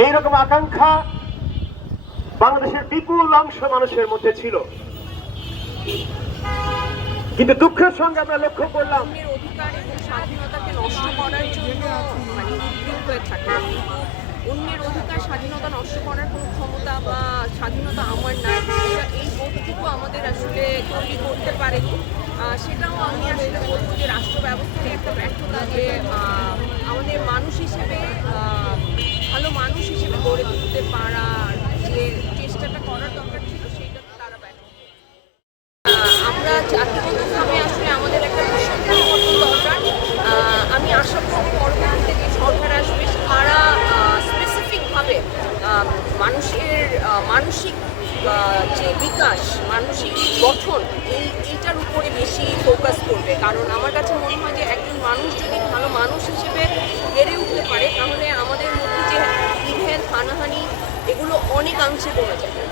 এইরকম আকাঙ্ক্ষা বাংলাদেশের বিপুল অংশ মানুষের মধ্যে ছিল, কিন্তু দুঃখের সঙ্গে আমরা লক্ষ্য করলাম অধিকার এবং স্বাধীনতাকে নষ্ট করার জন্য উদ্গ্রীব হয়ে থাকে। অন্যের অধিকার স্বাধীনতা নষ্ট করার কোনো ক্ষমতা বা স্বাধীনতা আমার নাই, এই বোধটুকু আমাদের আসলে তৈরি করতে পারেনি। সেটাও আমি আসলে বলবো যে রাষ্ট্র ব্যবস্থারই একটা ব্যর্থতা, যে আমাদের মানুষ হিসেবে ভালো মানুষ হিসেবে গড়ে তুলতে পারার যে চেষ্টাটা করার দরকার ছিল সেটা তারা ব্যর্থ। আমরা জাতিগতভাবে আসলে আমাদের একটা ভীষণ পরিবর্তন দরকার। আমি আশা করব পরবর্তীতে যে সরকার আসবে তারা স্পেসিফিকভাবে মানুষের মানসিক যে বিকাশ, মানসিক গঠন, এইটার উপরে বেশি ফোকাস করবে। কারণ আমার কাছে মনে হয় যে একজন মানুষ যদি ভালো মানুষ হিসেবে বেড়ে উঠতে পারে তাহলে আমাদের মধ্যে যে বিভেদ, হানাহানি এগুলো অনেকাংশে কমে যাবে।